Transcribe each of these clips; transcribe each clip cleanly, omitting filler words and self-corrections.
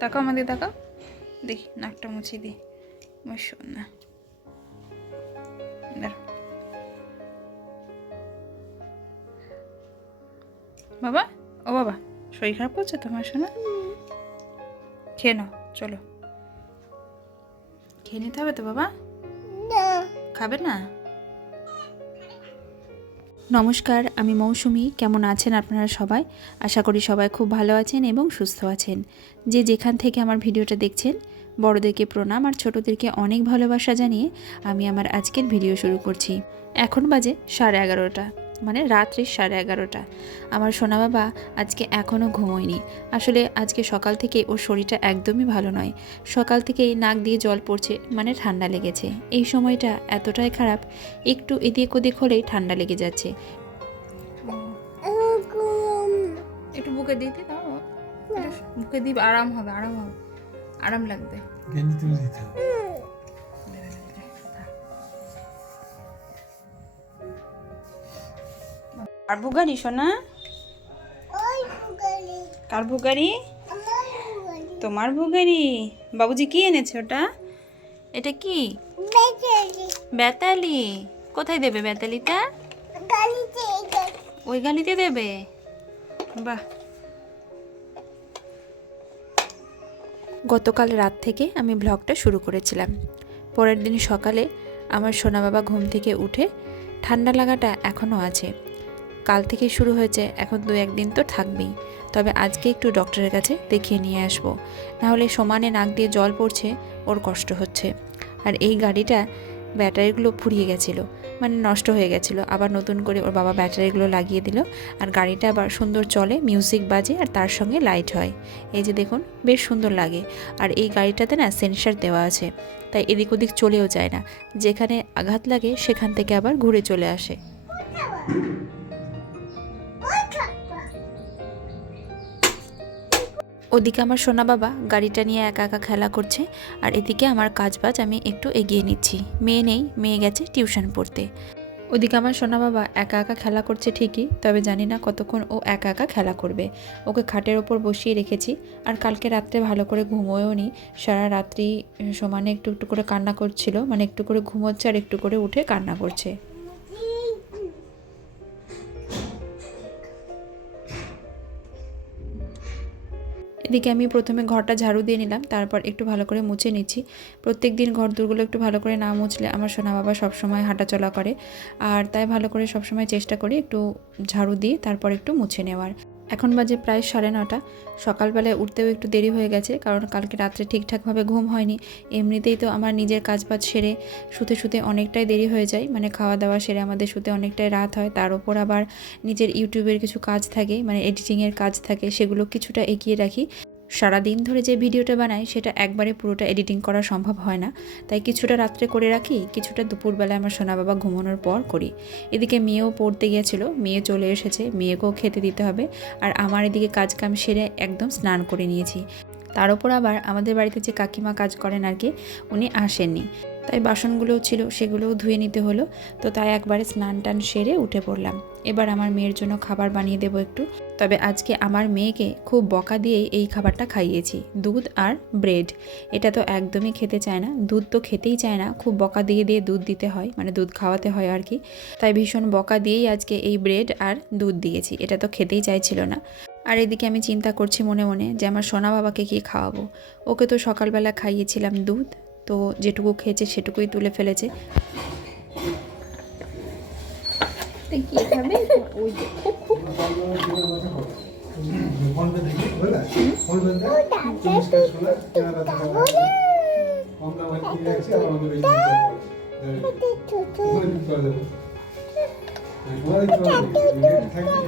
তাকাও আমাদের, তাকাও দেখি, নাকটা মুছিয়ে দিই। শোন না, বাবা, ও বাবা, শরীর খারাপ করছে তোমার শোনা? খেয়ে নাও, চলো খেয়ে নিতে হবে তো বাবা। খাবে না? নমস্কার, আমি মৌসুমি। কেমন আছেন আপনারা সবাই? আশা করি সবাই খুব ভালো আছেন এবং সুস্থ আছেন। যে যেখান থেকে আমার ভিডিওটা দেখছেন, বড়দেরকে প্রণাম আর ছোটদেরকে অনেক ভালোবাসা জানিয়ে আমি আমার আজকের ভিডিও শুরু করছি। এখন বাজে 11:30, মানে রাত্রি 11:30। আমার সোনা বাবা আজকে এখনও ঘুমোয়নি। আসলে আজকে সকাল থেকে ওর শরীরটা একদমই ভালো নয়। সকাল থেকেই নাক দিয়ে জল পড়ছে, মানে ঠান্ডা লেগেছে। এই সময়টা এতটাই খারাপ, একটু এদিক ওদিক হলেই ঠান্ডা লেগে যাচ্ছে। একটু বুকে দিতে দাও, বুকে দিই, আরাম হবে, আরাম লাগবে। আর ভুগারি সোনা? কার ভুগারি? তোমার ভুগারি। বাবুজি কি এনেছে ওটা? এটা কি? বেতালি। কোথায় দেবে বেতালিটা? ওই গালিতে দেবে? বাহ। গতকাল রাত থেকে আমি ব্লগটা শুরু করেছিলাম। পরের দিন সকালে আমার সোনা বাবা ঘুম থেকে উঠে ঠান্ডা লাগাটা এখনও আছে। কাল থেকে শুরু হয়েছে, এখন 2-1 দিন তো থাকবেই। তবে আজকে একটু ডক্টরের কাছে দেখিয়ে নিয়ে আসবো, নাহলে সমানে নাক দিয়ে জল পড়ছে, ওর কষ্ট হচ্ছে। আর এই গাড়িটা ব্যাটারিগুলো ফুরিয়ে গেছিলো, মানে নষ্ট হয়ে গেছিলো। আবার নতুন করে ওর বাবা ব্যাটারিগুলো লাগিয়ে দিল, আর গাড়িটা আবার সুন্দর চলে, মিউজিক বাজে আর তার সঙ্গে লাইট হয়। এই যে দেখুন, বেশ সুন্দর লাগে। আর এই গাড়িটাতে না সেন্সার দেওয়া আছে, তাই এদিক ওদিক চলেও যায় না। যেখানে আঘাত লাগে সেখান থেকে আবার ঘুরে চলে আসে। ওদিকে আমার সোনা বাবা গাড়িটা নিয়ে একা একা খেলা করছে, আর এদিকে আমার কাজবাজ আমি একটু এগিয়ে নিচ্ছি। মেয়ে নেই, মেয়ে গেছে টিউশন পড়তে। ওদিকে আমার সোনা বাবা একা একা খেলা করছে ঠিকই, তবে জানি না কতক্ষণ ও একা একা খেলা করবে। ওকে খাটের ওপর বসিয়ে রেখেছি, আর কালকে রাত্রে ভালো করে ঘুমোয়ও নি। সারা রাত্রি সমানে একটু একটু করে কান্না করছিল, মানে একটু করে ঘুমোচ্ছে আর একটু করে উঠে কান্না করছে। এদিকে আমি প্রথমে ঘরটা ঝাড়ু দিয়ে নিলাম, তারপর একটু ভালো করে মুছে নিচ্ছি। প্রত্যেক দিন ঘর দোরগুলো একটু ভালো করে না মুছলে আমার সোনা বাবা সবসময় হাঁটাচলা করে, আর তাই ভালো করে সবসময় চেষ্টা করি একটু ঝাড়ু দিয়ে তারপর একটু মুছে নেওয়ার। এখন বাজে প্রায় 9:30। সকালবেলায় উঠতেও একটু দেরি হয়ে গেছে, কারণ কালকে রাত্রে ঠিকঠাকভাবে ঘুম হয়নি। এমনিতেই তো আমার নিজের কাজবাজ সেরে শুতে শুতে অনেকটাই দেরি হয়ে যায়, মানে খাওয়া দাওয়া সেরে আমাদের শুতে অনেকটাই রাত হয়। তার উপর আবার নিজের ইউটিউবের কিছু কাজ থাকে, মানে এডিটিংয়ের কাজ থাকে, সেগুলো কিছুটা এগিয়ে রাখি। সারাদিন ধরে যে ভিডিওটা বানাই সেটা একবারে পুরোটা এডিটিং করা সম্ভব হয় না, তাই কিছুটা রাত্রে করে রাখি, কিছুটা দুপুরবেলায় আমার সোনা বাবা ঘুমানোর পর করি। এদিকে মেয়েও পড়তে গিয়েছিল, মেয়ে চলে এসেছে, মেয়েকেও খেতে দিতে হবে। আর আমার এদিকে কাজকাম সেরে একদম স্নান করে নিয়েছি। তার উপর আবার আমাদের বাড়িতে যে কাকিমা কাজ করেন আর কি, উনি আসেননি, তাই বাসনগুলোও ছিল, সেগুলোও ধুয়ে নিতে হলো। তো তাই একবারে স্নান টান সেরে উঠে পড়লাম। এবার আমার মেয়ের জন্য খাবার বানিয়ে দেবো একটু। তবে আজকে আমার মেয়েকে খুব বকা দিয়েই এই খাবারটা খাইয়েছি, দুধ আর ব্রেড। এটা তো একদমই খেতে চায় না, দুধ তো খেতেই চায় না, খুব বকা দিয়ে দিয়ে দুধ দিতে হয়, মানে দুধ খাওয়াতে হয় আর কি। তাই ভীষণ বকা দিয়েই আজকে এই ব্রেড আর দুধ দিয়েছি, এটা তো খেতেই চাইছিল না। আর এদিকে আমি চিন্তা করছি মনে মনে যে আমার সোনা বাবাকে কি খাওয়াবো। ওকে তো সকালবেলা খাইয়েছিলাম দুধ, তো যেটুকু খেয়েছে সেটুকুই তুলে ফেলেছে। কি খাবে? ওই যে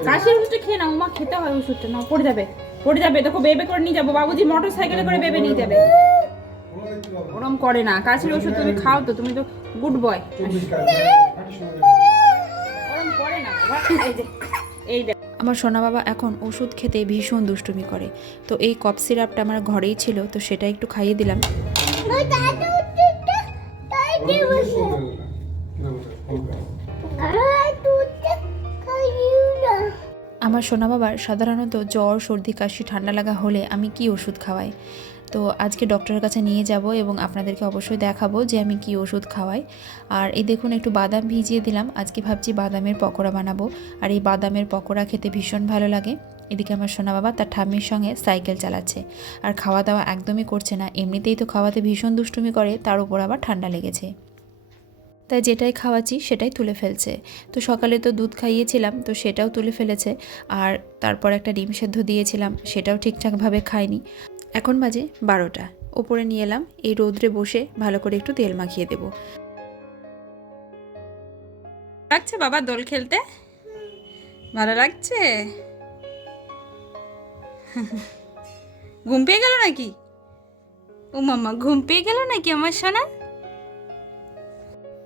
কাশির ওষুধটা খেয়ে নাও মা, খেতে হয় ওষুধটা, নাও পড়ে যাবে, পড়ে যাবে। দেখো বেবে করে নিয়ে যাবো, বাবুজি মোটর সাইকেলে করে বেবে নিয়ে যাবে। ওরম করে না, কাশির ওষুধ তুমি খাও তো, তুমি তো গুড বয়। ওরম করে না বাবা। এই আমার সোনা বাবা এখন ওষুধ খেতে ভীষণ দুষ্টুমি করে, তো এই কফ সিরাপটা আমার ঘরেই ছিল, তো সেটা একটু খাইয়ে দিলাম। আমার সোনা বাবার সাধারণত জ্বর, সর্দি, কাশি, ঠান্ডা লাগা হলে আমি কি ওষুধ খাওয়াই, তো আজকে ডক্টরের কাছে নিয়ে যাব এবং আপনাদেরকে অবশ্যই দেখাবো যে আমি কি ওষুধ খাওয়াই। আর এই দেখুন একটু বাদাম ভিজিয়ে দিলাম, আজকে ভাবছি বাদামের পকোড়া বানাবো। আর এই বাদামের পকোড়া খেতে ভীষণ ভালো লাগে। এদিকে আমার সোনা বাবা তার ঠাম্মির সঙ্গে সাইকেল চালাচ্ছে, আর খাওয়া দাওয়া একদমই করছে না। এমনিতেই তো খাওয়াতে ভীষণ দুষ্টুমি করে, তার উপর আবার ঠান্ডা লেগেছে, তাই যেটাই খাওয়াচ্ছি সেটাই তুলে ফেলছে। তো সকালে তো দুধ খাইয়েছিলাম, তো সেটাও তুলে ফেলেছে। আর তারপর একটা ডিম সেদ্ধ দিয়েছিলাম, সেটাও ঠিকঠাকভাবে খায়নি। এখন বাজে 12টা। ওপরে নিয়ে এলাম, এই রোদ্রে বসে ভালো করে একটু তেল মাখিয়ে দেব। লাগছে বাবা দোল খেলতে? ভালো লাগছে? ঘুম পেয়ে গেল নাকি? ও মাম্মা ঘুম পেয়ে গেল নাকি আমার সোনা?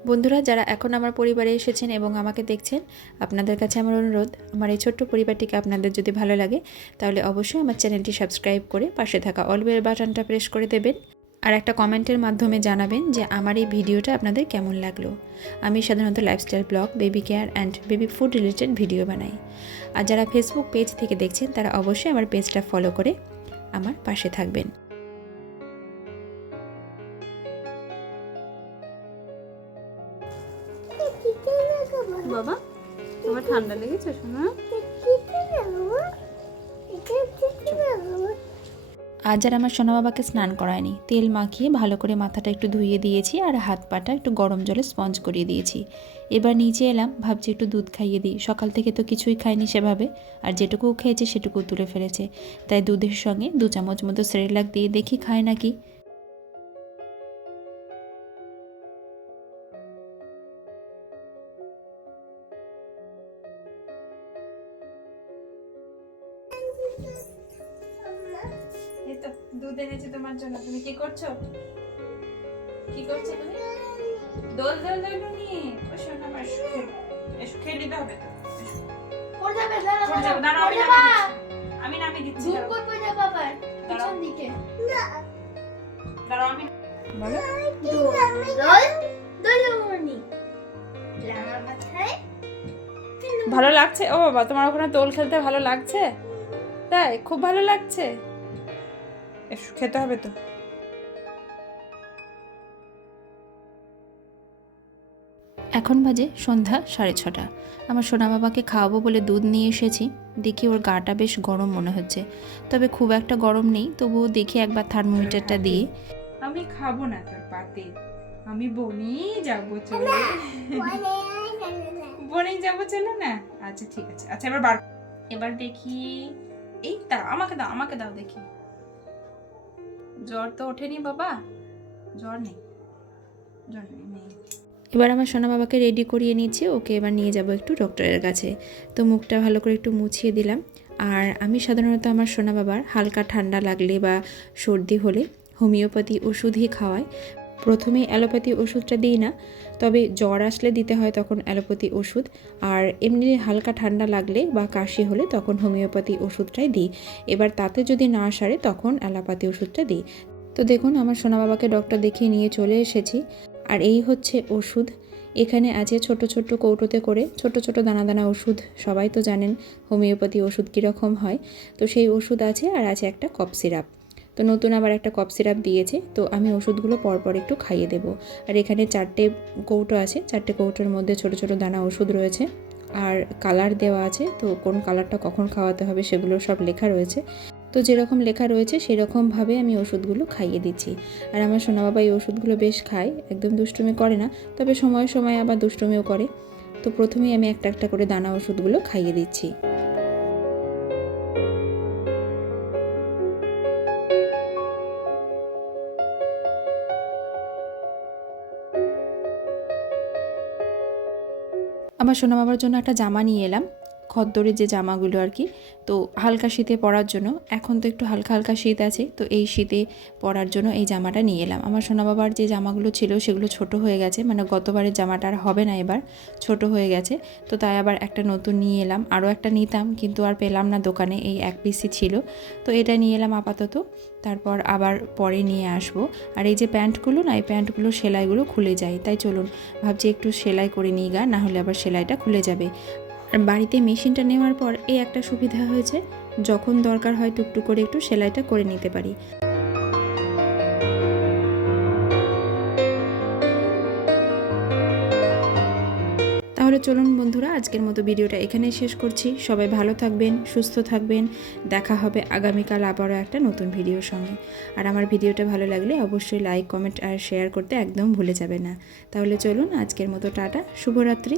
বন্ধুরা, যারা এখন আমার পরিবারে এসেছেন এবং আমাকে দেখছেন, আপনাদের কাছে আমার অনুরোধ, আমার এই ছোট্ট পরিবারটিকে আপনাদের যদি ভালো লাগে তাহলে অবশ্যই আমার চ্যানেলটি সাবস্ক্রাইব করে পাশে থাকা অল বেল বাটনটা প্রেস করে দেবেন। আর একটা কমেন্টের মাধ্যমে জানাবেন যে আমার এই ভিডিওটা আপনাদের কেমন লাগলো। আমি সাধারণত lifestyle blog, baby care and baby food related video বানাই। আর যারা ফেসবুক পেজ থেকে দেখছেন তারা অবশ্যই আমার পেজটা ফলো করে আমার পাশে থাকবেন। বাবা, তোমার ঠান্ডা লেগেছে সোনা? আজ আর আমার সোনা বাবাকে স্নান করায়নি, তেল মাখিয়ে ভালো করে মাথাটা একটু ধুইয়ে দিয়েছি আর হাত পাটা একটু গরম জলে স্পঞ্জ করিয়ে দিয়েছি। এবার নিচে এলাম, ভাবছি একটু দুধ খাইয়ে দিই। সকাল থেকে তো কিছুই খায়নি সেভাবে, আর যেটুকু খেয়েছে সেটুকু তুলে ফেলেছে। তাই দুধের সঙ্গে 2 চামচ মতো সেরেলাক দিয়ে দেখি খায় নাকি। এই তো দুধ এনেছি তোমার জন্য। তুমি কি করছো? কি করছো তুমি? দোল দোল দোল নিয়ে ও সোনা আমার এসো খেয়ে নিতে হবে তো। পড়ে যাবে, দাঁড়াও আমি নামিয়ে দিচ্ছি। জুম করে পড়ে যাবে আবার পিছন দিকে। না দাঁড়াও, আমি বলো। দোল দোল মনি আমার মাথায় ভালো লাগছে? ও বাবা, তোমার ওখানে দোল খেলতে ভালো লাগছে? তাই খুব ভালো লাগছে? এসো খেতে হবে তো। এখন বাজে সন্ধ্যা 6:30। আমার সোনা বাবাকে খাওয়াবো বলে দুধ নিয়ে এসেছি। দেখি ওর গাটা বেশ গরম মনে হচ্ছে, তবে খুব একটা গরম নেই। তবুও দেখি একবার থার্মোমিটারটা দিয়ে। আমি খাবো না তোর পাতে, আমি বনেই যাবো চলে। বনেই যাবো চলে না? আচ্ছা ঠিক আছে। আচ্ছা এবার দেখি। এই দাও, আমাকে দাও, আমাকে দাও দেখি। জ্বর তো ওঠেনি বাবা? জ্বর নেই, জ্বর নেই। এবার আমার সোনা বাবাকে রেডি করিয়ে নিয়েছি, ওকে এবার নিয়ে যাব একটু ডক্টরের কাছে। তো মুখটা ভালো করে একটু মুছিয়ে দিলাম। আর আমি সাধারণত আমার সোনা বাবার হালকা ঠান্ডা লাগলে বা সর্দি হলে হোমিওপ্যাথি ওষুধই খাওয়াই। প্রথমে অ্যালোপ্যাথি ওষুধটা দিই না, তবে জ্বর আসলে দিতে হয় তখন অ্যালোপ্যাথি ওষুধ। আর এমনি হালকা ঠান্ডা লাগলে বা কাশি হলে তখন হোমিওপ্যাথি ওষুধটাই দিই। এবার তাতে যদি না সারে তখন অ্যালোপ্যাথি ওষুধটা দিই। তো দেখুন আমার সোনা বাবাকে ডক্টর দেখিয়ে নিয়ে চলে এসেছি। আর এই হচ্ছে ওষুধ। এখানে আছে ছোট ছোট কৌটোতে করে ছোট ছোট দানা দানা ওষুধ। সবাই তো জানেন হোমিওপ্যাথি ওষুধ কীরকম হয়। তো সেই ওষুধ আছে, আর আছে একটা কফ সিরাপ। তো নতুন আবার একটা কফ সিরাপ দিয়েছে। তো আমি ওষুধগুলো পরপর একটু খাইয়ে দেব। আর এখানে 4টে কৌটো আছে, 4টে কৌটোর মধ্যে ছোট ছোট দানা ওষুধ রয়েছে। আর কালার দেওয়া আছে, তো কোন কালারটা কখন খাওয়াতে হবে সেগুলো সব লেখা রয়েছে। তো যেরকম লেখা রয়েছে সেরকমভাবে আমি ওষুধগুলো খাইয়ে দিচ্ছি। আর আমার সোনা বাবা এই ওষুধগুলো বেশ খায়, একদম দুষ্টুমি করে না, তবে সময়ে সময়ে আবার দুষ্টুমিও করে। তো প্রথমেই আমি একটা একটা করে দানা ওষুধগুলো খাইয়ে দিচ্ছি। আমার সোনা বাবার জন্য একটা জামা নিয়ে এলাম, খদ্দরের যে জামাগুলো আর কি। তো হালকা শীতে পরার জন্য, এখন তো একটু হালকা হালকা শীত আছে, তো এই শীতে পরার জন্য এই জামাটা নিয়ে এলাম। আমার সোনা বাবার যে জামাগুলো ছিল সেগুলো ছোট হয়ে গেছে, মানে গতবারের জামাটা আর হবে না, এবার ছোট হয়ে গেছে। তো তাই আবার একটা নতুন নিয়ে এলাম। আরও একটা নিতাম কিন্তু আর পেলাম না দোকানে, এই এক পিসই ছিল। তো এটা নিয়ে এলাম আপাতত, তারপর আবার পরে নিয়ে আসবো। আর এই যে প্যান্টগুলো না, এই প্যান্টগুলো সেলাইগুলো খুলে যায়, তাই চলুন ভাবছি একটু সেলাই করে নিই গা, না হলে আবার সেলাইটা খুলে যাবে। আর বাড়িতে মেশিনটা নেওয়ার পর এই একটা সুবিধা হয়েছে, যখন দরকার হয় টুকটুক করে একটু সেলাইটা করে নিতে পারি। চলুন বন্ধুরা, আজকের মতো ভিডিওটা এখানেই শেষ করছি। সবাই ভালো থাকবেন, সুস্থ থাকবেন। দেখা হবে আগামীকাল আবারও একটা নতুন ভিডিওর সঙ্গে। আর আমার ভিডিওটা ভালো লাগলে অবশ্যই লাইক, কমেন্ট আর শেয়ার করতে একদম ভুলে যাবে না। তাহলে চলুন, আজকের মতো টাটা, শুভরাত্রি।